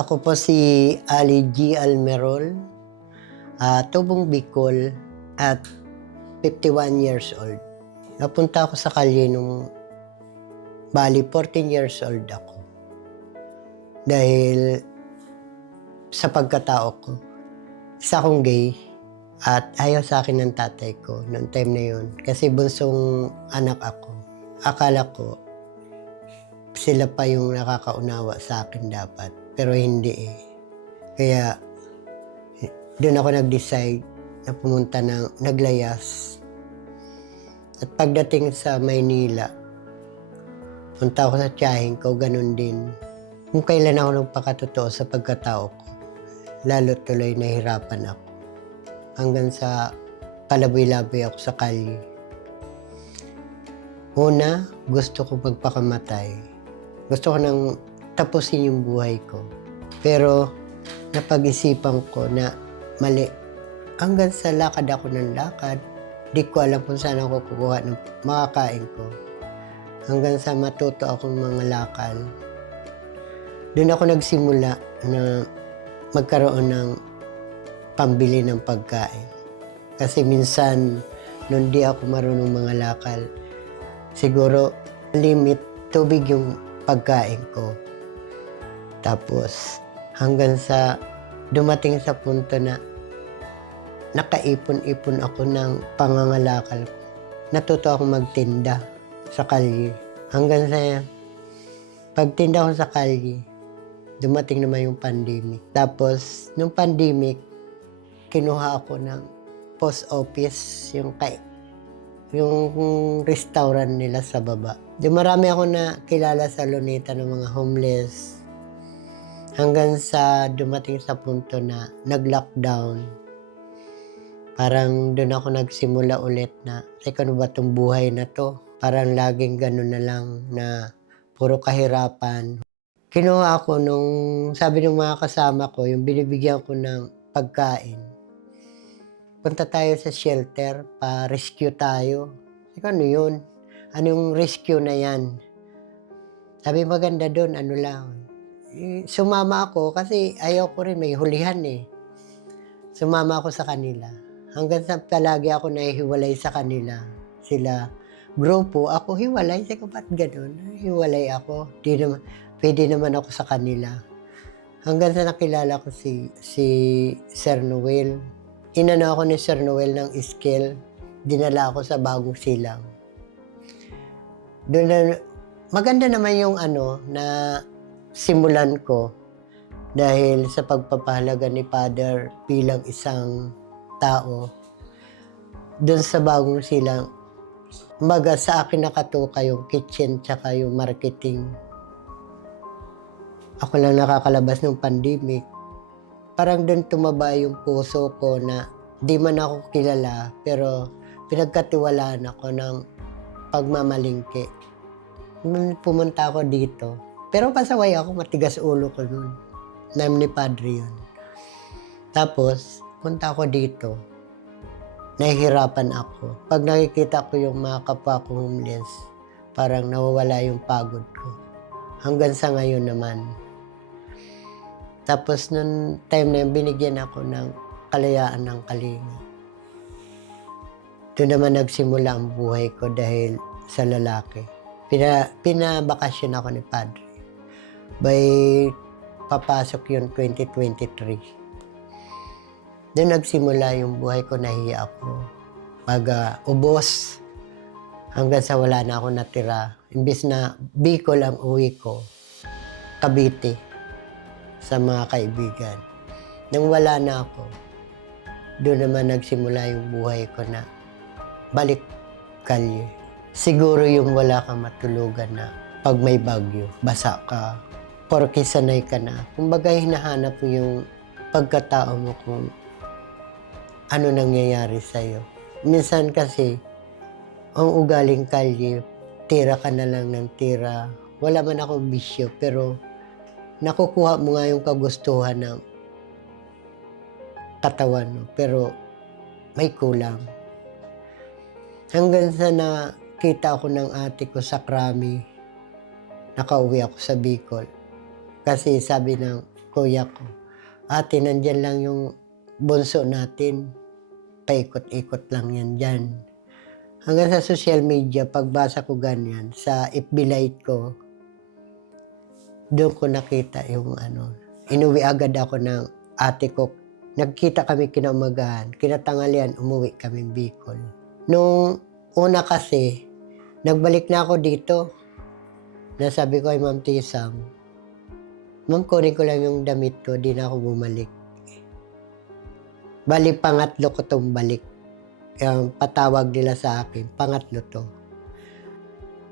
Ako po si Ali G. Almerol, tubong Bicol at 51 years old. Napunta ako sa kalye nung bali 14 years old ako. Dahil sa pagkatao ko, isa akong gay at ayaw sa akin ng tatay ko noong time na yun. Kasi bunsong anak ako. Akala ko sila pa yung nakakaunawa sa akin dapat. Pero hindi eh. Kaya doon ako nag-decide na pumunta ng naglayas. At pagdating sa Maynila, punta ako sa tiyahin ko, ganun din. Kung kailan ako nagpakatotoo sa pagkatao ko, lalo tuloy nahirapan ako. Hanggang sa palaboy-laboy ako sa kalye. Una, gusto ko magpakamatay. Gusto ko nang tapusin yung buhay ko. Pero napag-isipan ko na mali. Hanggang sa lakad ako ng lakad, di ko alam kung saan ako kukuha ng makakain ko. Hanggang sa matuto akong mga lakal. Doon ako nagsimula na magkaroon ng pambili ng pagkain. Kasi minsan, nung di ako marunong mga lakal, siguro limit tubig yung pagkain ko. Tapos hanggang sa dumating sa punto na nakaipon-ipon ako ng pangangalakal ko. Natuto akong magtinda sa kalye. Hanggang sa pagtinda ko sa kalye, dumating naman yung pandemic. Tapos nung pandemic, kinuha ako ng post office, yung restaurant nila sa baba. Marami ako na kilala sa Luneta ng mga homeless. Hanggang sa dumating sa punto na nag-lockdown. Parang doon ako nagsimula ulit na, ano ba itong buhay na to? Parang laging ganun na lang na puro kahirapan. Kinuha ako nung sabi ng mga kasama ko, yung binibigyan ko ng pagkain. Punta tayo sa shelter, pa-rescue tayo. Ano yun? Anong rescue na yan? Sabi maganda doon, ano lang. Sumama ako kasi ayaw ko rin, may hulihan eh. Sumama ako sa kanila. Hanggang sa palagi ako nahihiwalay sa kanila. Sila, grupo, ako hiwalay. Sabi ko, ba't ganun? Hiwalay ako. Pwede naman ako sa kanila. Hanggang sa nakilala ko si Sir Noel. Inano ako ni Sir Noel ng scale. Dinala ako sa Bagong Silang. Doon na, maganda naman yung na simulan ko dahil sa pagpapahalaga ni Father bilang isang tao. Doon sa Bagong Silang, sa akin nakatuka yung kitchen tsaka yung marketing. Ako lang nakakalabas ng pandemic. Parang doon tumaba yung puso ko na di man ako kilala pero pinagkatiwalaan ako ng pagmamalingki. Pumunta ako dito. Pero pasaway ako, matigas ulo ko nun. Name ni Padre yun. Tapos, punta ako dito. Nahihirapan ako. Pag nakikita ko yung mga kapwa ko homeless, parang nawawala yung pagod ko. Hanggang sa ngayon naman. Tapos, nung time na yun, binigyan ako ng kalayaan ng kalinga. Doon naman nagsimula ang buhay ko dahil sa lalaki. Pinabakasyon ako ni Padre. By papasok yung 2023. Doon nagsimula yung buhay ko, nahiya ako. Ubos, hanggang sa wala na ako natira. Imbis na Bicol ang uwi ko, Cavite, sa mga kaibigan. Nang wala na ako, doon naman nagsimula yung buhay ko na balik kalye. Siguro yung wala kang matulugan na pag may bagyo, basa ka, porke sanay ka na. Kumbaga hinahanap mo yung pagkatao mo kung ano nangyayari sa'yo. Minsan kasi, ang ugaling kalye, tira ka na lang ng tira. Wala man akong bisyo, pero nakukuha mo nga yung kagustuhan ng katawan mo. Pero may kulang. Hanggang sa nakita ako ng ate ko sa Krami, nakauwi ako sa Bicol. Kasi sabi ng kuya ko. Ate, nandyan lang yung bunso natin. Paikot-ikot lang yan dyan. Hanggang sa social media, pagbasa ko ganyan, sa FB Live ko, doon ko nakita yung inuwi agad ako ng ate ko. Nagkita kami kinaumagahan, kinatanghalian, umuwi kami Bicol. Nung una kasi, nagbalik na ako dito. Nasabi ko kay Ma'am Tisam, Ma'am, kunin ko lang yung damit ko, di na ako bumalik. Bali, pangatlo ko tong balik. Patawag nila sa akin, pangatlo to.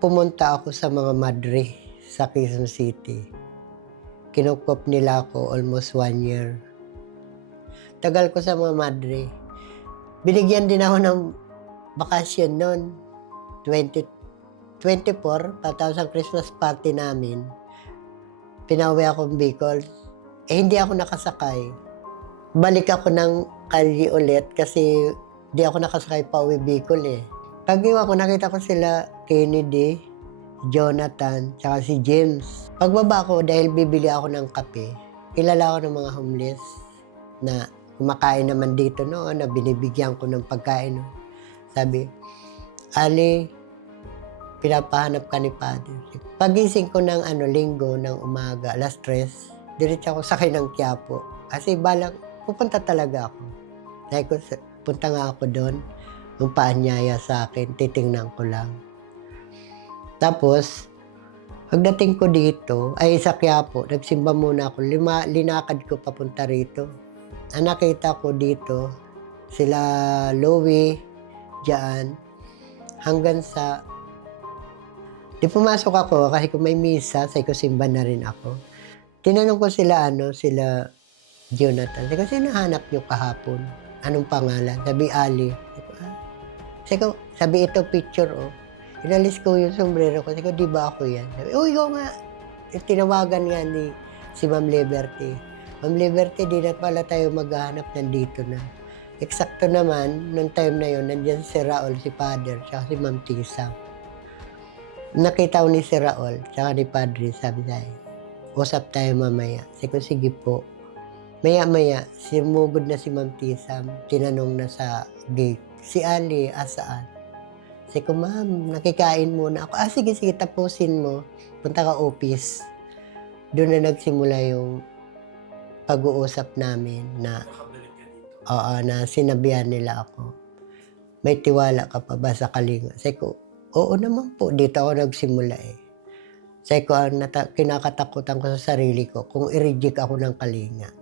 Pumunta ako sa mga madre sa Quezon City. Kinukop nila ako almost 1 year. Tagal ko sa mga madre. Binigyan din ako ng bakasyon noon. 2024, patapos ang Christmas party namin. Pinauwi ako ng Bicol. Hindi ako nakasakay. Balik ako ng Cali ulit kasi di ako nakasakay pa uwi Bicol eh. Pag-iwa ko, nakita ko sila Kennedy, Jonathan, tsaka si James. Pagbaba ko, dahil bibili ako ng kape, kilala ko ng mga homeless na kumakain naman dito noon, na binibigyan ko ng pagkain. Sabi, Ali, pinapahanap ka ni Father. Pagising ko ng linggo ng umaga, alas 3, diretso ako sakay ng Quiapo. Kasi balak, pupunta talaga ako. Dahil ko, punta nga ako doon, yung paanyaya sa akin, titingnan ko lang. Tapos, pagdating ko dito, ay sa Quiapo, nagsimba muna ako, linakad ko papunta rito. Ang nakita ko dito, sila Louie, Jaan, hanggang sa, di pumasok ako kasi kung may misa, sa simba na rin ako. Tinanong ko sila, sila Jonathan, sabi ko, sino hanap niyo kahapon? Anong pangalan? Sabi, Ali. Sabi, ito picture, oh. Inalis ko yung sombrero ko. Sabi ko, di ba ako yan? Sabi, ikaw nga. Tinawagan nga ni si Ma'am Liberty. Ma'am Liberty, di na pala tayo maghahanap, nandito na. Eksakto naman, nung time na yun, nandiyan si Raul, si Father, tsaka si Ma'am Tisam. Nakita ko ni si Raul, tsaka ni Padre, sabi tayo, usap tayo mamaya. Sabi ko, sige po. Maya-maya, sumugod na si Ma'am Tisam, tinanong na sa gate, si Ali, asaan? Sabi ko, Ma'am, nakikain muna ako. Sige, tapusin mo. Punta ka office. Doon na nagsimula yung pag-uusap namin na, na sinabihan nila ako, may tiwala ka pa ba sa Kalinga? Sabi ko, oo naman po, dito ako nagsimula eh. Sabi ko, kinakatakutan ko sa sarili ko kung i-reject ako ng Kalinga.